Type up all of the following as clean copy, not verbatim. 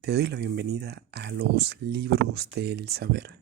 Te doy la bienvenida a los libros del saber.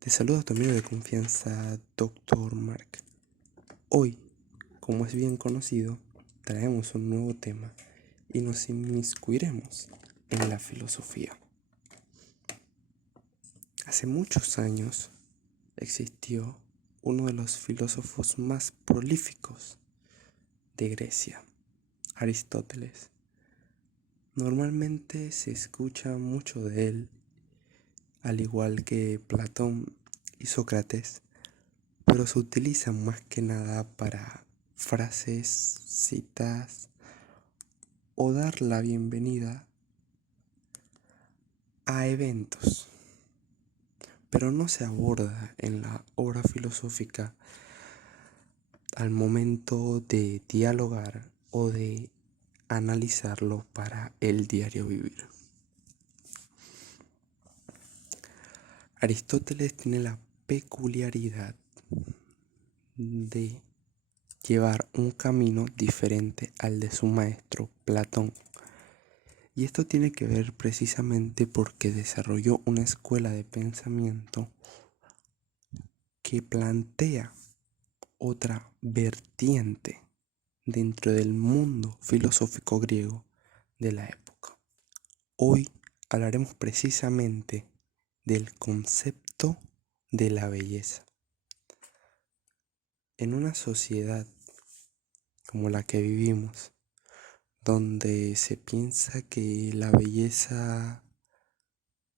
Te saluda tu amigo de confianza, Dr. Mark. Hoy, como es bien conocido, traemos un nuevo tema y nos inmiscuiremos en la filosofía. Hace muchos años existió uno de los filósofos más prolíficos de Grecia, Aristóteles. Normalmente se escucha mucho de él, al igual que Platón y Sócrates, pero se utilizan más que nada para frases, citas o dar la bienvenida a eventos, pero no se aborda en la obra filosófica al momento de dialogar o de analizarlo para el diario vivir. Aristóteles tiene la peculiaridad de llevar un camino diferente al de su maestro Platón. Y esto tiene que ver precisamente porque desarrolló una escuela de pensamiento que plantea otra vertiente dentro del mundo filosófico griego de la época. Hoy hablaremos precisamente del concepto de la belleza. En una sociedad como la que vivimos, donde se piensa que la belleza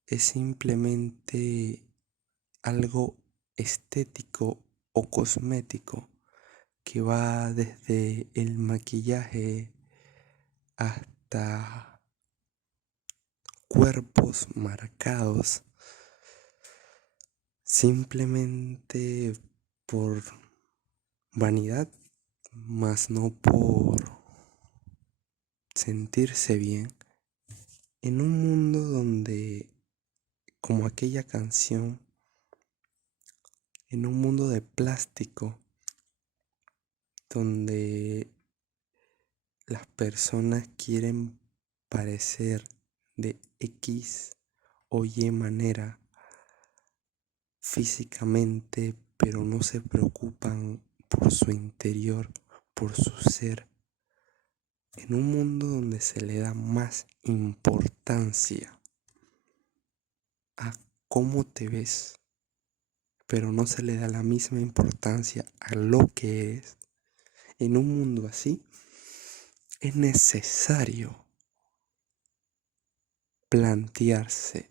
es simplemente algo estético o cosmético que va desde el maquillaje hasta cuerpos marcados simplemente por vanidad, más no por sentirse bien, en un mundo donde, como aquella canción, en un mundo de plástico, donde las personas quieren parecer de X o Y manera físicamente, pero no se preocupan por su interior, por su ser. En un mundo donde se le da más importancia a cómo te ves, pero no se le da la misma importancia a lo que eres, en un mundo así, es necesario plantearse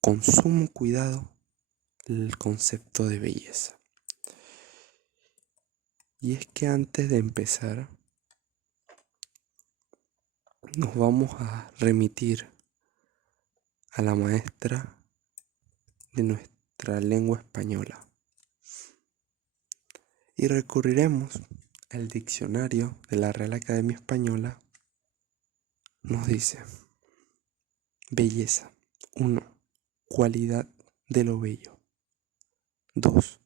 con sumo cuidado el concepto de belleza. Y es que antes de empezar, nos vamos a remitir a la maestra de nuestra lengua española y recurriremos al diccionario de la Real Academia Española. Nos dice: belleza. 1. Cualidad de lo bello. 2.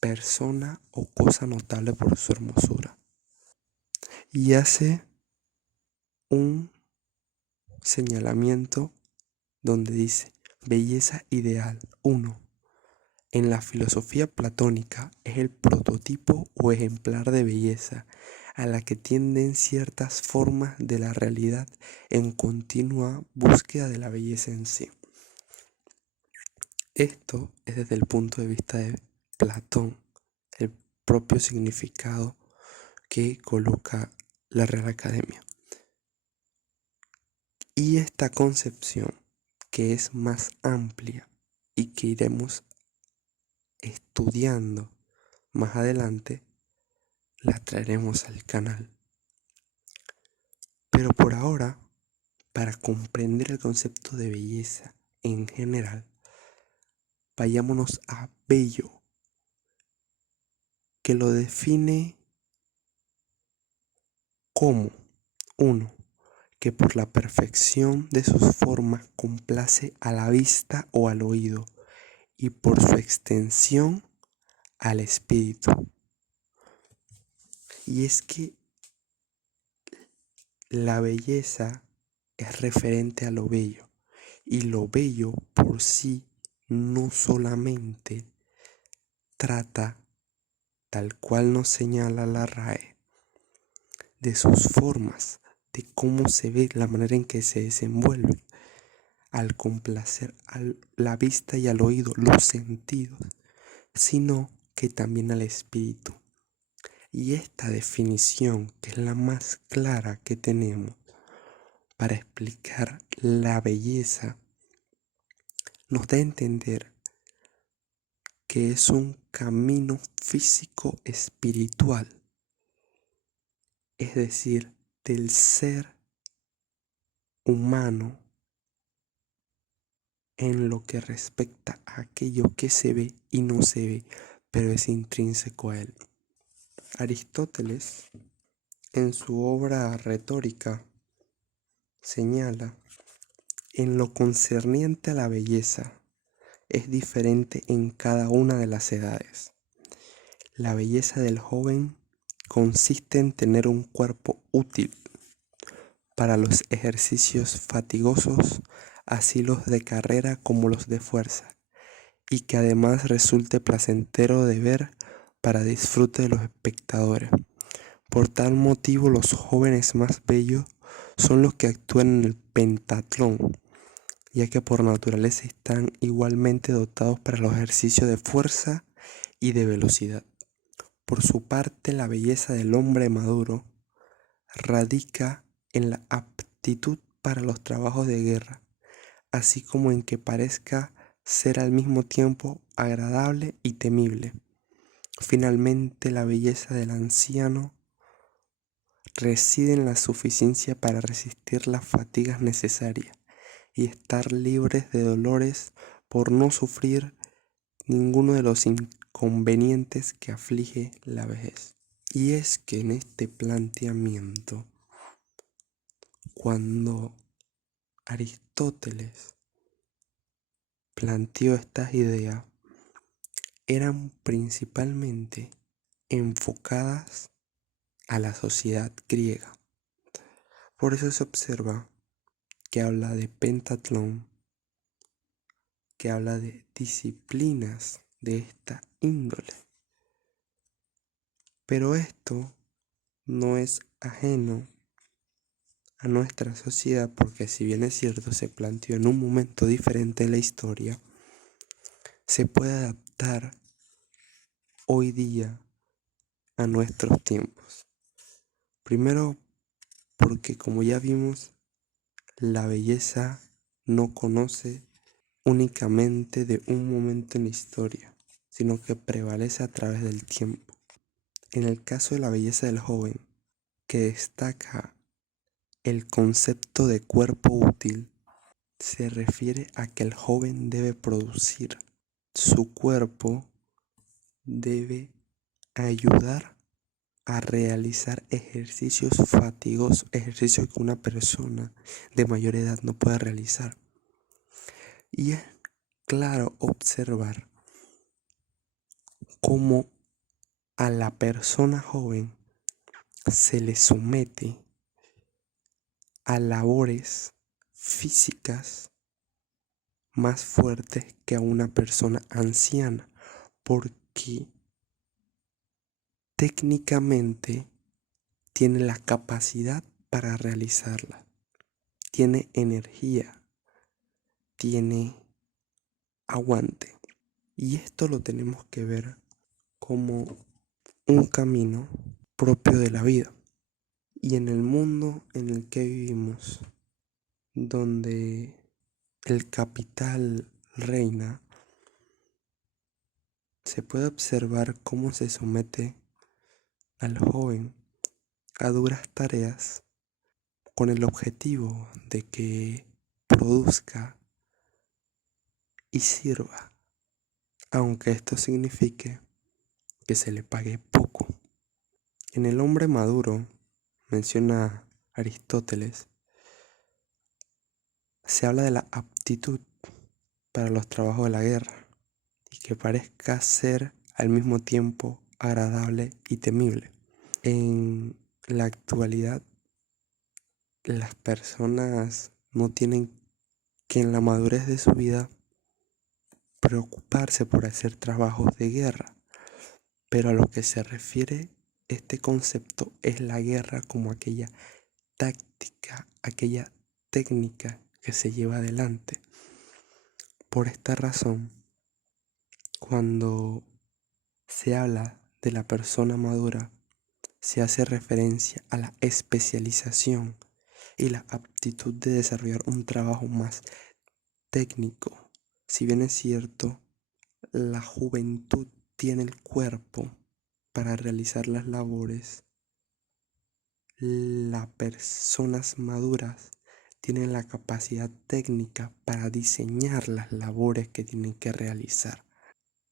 Persona o cosa notable por su hermosura. Y hace un señalamiento donde dice: belleza ideal. 1. En la filosofía platónica es el prototipo o ejemplar de belleza a la que tienden ciertas formas de la realidad en continua búsqueda de la belleza en sí. Esto es desde el punto de vista de Platón, el propio significado que coloca la Real Academia. Y esta concepción, que es más amplia y que iremos estudiando más adelante, la traeremos al canal. Pero por ahora, para comprender el concepto de belleza en general, vayámonos a bello, que lo define como: 1. Que por la perfección de sus formas complace a la vista o al oído, y por su extensión al espíritu. Y es que la belleza es referente a lo bello. Y lo bello por sí no solamente trata, tal cual nos señala la RAE, de sus formas, de cómo se ve, la manera en que se desenvuelve, al complacer a la vista y al oído, los sentidos, sino que también al espíritu. Y esta definición, que es la más clara que tenemos para explicar la belleza, nos da a entender que es un camino físico espiritual, es decir, del ser humano en lo que respecta a aquello que se ve y no se ve, pero es intrínseco a él. Aristóteles, en su obra Retórica, señala: en lo concerniente a la belleza, es diferente en cada una de las edades. La belleza del joven consiste en tener un cuerpo útil para los ejercicios fatigosos, así los de carrera como los de fuerza, y que además resulte placentero de ver para disfrute de los espectadores. Por tal motivo, los jóvenes más bellos son los que actúan en el pentatlón, ya que por naturaleza están igualmente dotados para los ejercicios de fuerza y de velocidad. Por su parte, la belleza del hombre maduro radica en la aptitud para los trabajos de guerra, así como en que parezca ser al mismo tiempo agradable y temible. Finalmente, la belleza del anciano reside en la suficiencia para resistir las fatigas necesarias y estar libres de dolores por no sufrir ninguno de los inconvenientes que aflige la vejez. Y es que en este planteamiento, cuando Aristóteles planteó estas ideas, eran principalmente enfocadas a la sociedad griega. Por eso se observa que habla de pentatlón, que habla de disciplinas de esta índole. Pero esto no es ajeno a nuestra sociedad, porque si bien es cierto se planteó en un momento diferente de la historia, se puede adaptar hoy día a nuestros tiempos. Primero, porque como ya vimos, la belleza no conoce únicamente de un momento en la historia, sino que prevalece a través del tiempo. En el caso de la belleza del joven, que destaca el concepto de cuerpo útil, se refiere a que el joven debe producir. Su cuerpo debe ayudar a realizar ejercicios fatigosos, ejercicios que una persona de mayor edad no puede realizar. Y es claro observar cómo a la persona joven se le somete a labores físicas más fuertes que a una persona anciana, porque técnicamente tiene la capacidad para realizarla, tiene energía, tiene aguante. Y esto lo tenemos que ver como un camino propio de la vida. Y en el mundo en el que vivimos, donde el capital reina, se puede observar cómo se somete al joven a duras tareas con el objetivo de que produzca y sirva, aunque esto signifique que se le pague poco. En el hombre maduro, menciona Aristóteles, se habla de la aptitud para los trabajos de la guerra y que parezca ser al mismo tiempo agradable y temible. En la actualidad, las personas no tienen que en la madurez de su vida preocuparse por hacer trabajos de guerra. Pero a lo que se refiere este concepto es la guerra como aquella táctica, aquella técnica que se lleva adelante. Por esta razón, cuando se habla de la persona madura, se hace referencia a la especialización y la aptitud de desarrollar un trabajo más técnico. Si bien es cierto, la juventud tiene el cuerpo para realizar las labores, las personas maduras tienen la capacidad técnica para diseñar las labores que tienen que realizar.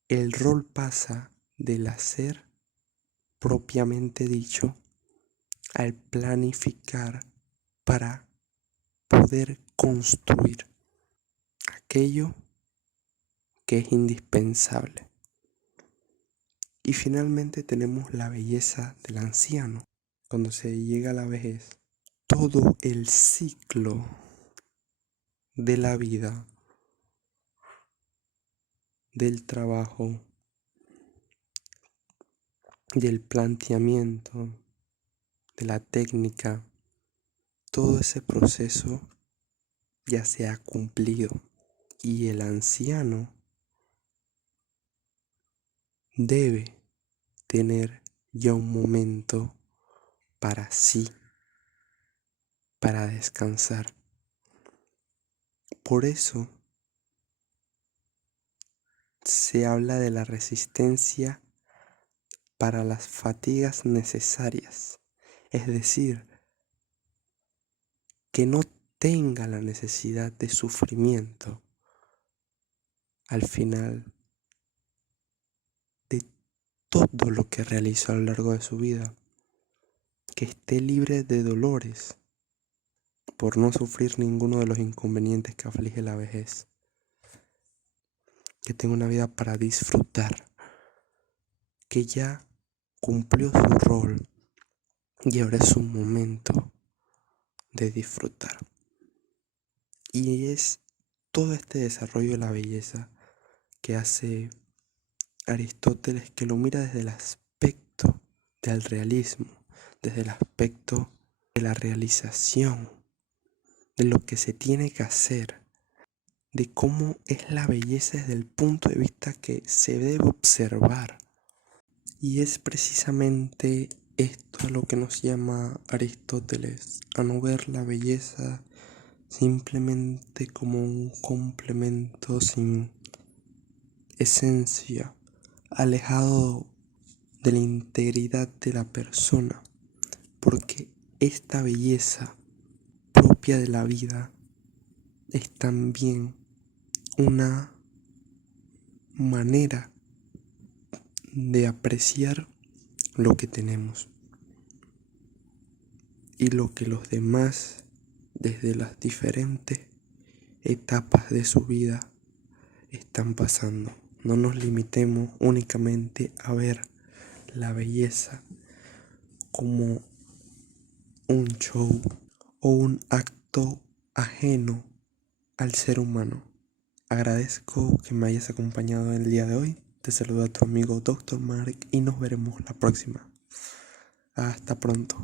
El rol pasa del hacer propiamente dicho al planificar para poder construir aquello que es indispensable. Y finalmente tenemos la belleza del anciano. Cuando se llega a la vejez, todo el ciclo de la vida, del trabajo, del planteamiento, de la técnica, todo ese proceso ya se ha cumplido y el anciano debe tener ya un momento para sí, para descansar. Por eso se habla de la resistencia para las fatigas necesarias, es decir, que no tenga la necesidad de sufrimiento al final de todo lo que realizó a lo largo de su vida, que esté libre de dolores por no sufrir ninguno de los inconvenientes que aflige la vejez, que tenga una vida para disfrutar, que ya cumplió su rol y ahora es un momento de disfrutar. Y es todo este desarrollo de la belleza que hace Aristóteles, que lo mira desde el aspecto del realismo, desde el aspecto de la realización, de lo que se tiene que hacer, de cómo es la belleza desde el punto de vista que se debe observar. Y es precisamente esto a lo que nos llama Aristóteles, a no ver la belleza simplemente como un complemento sin esencia, alejado de la integridad de la persona, porque esta belleza propia de la vida es también una manera de apreciar lo que tenemos y lo que los demás desde las diferentes etapas de su vida están pasando. No nos limitemos únicamente a ver la belleza como un show o un acto ajeno al ser humano. Agradezco que me hayas acompañado el día de hoy. Te saluda tu amigo Dr. Mark y nos veremos la próxima. Hasta pronto.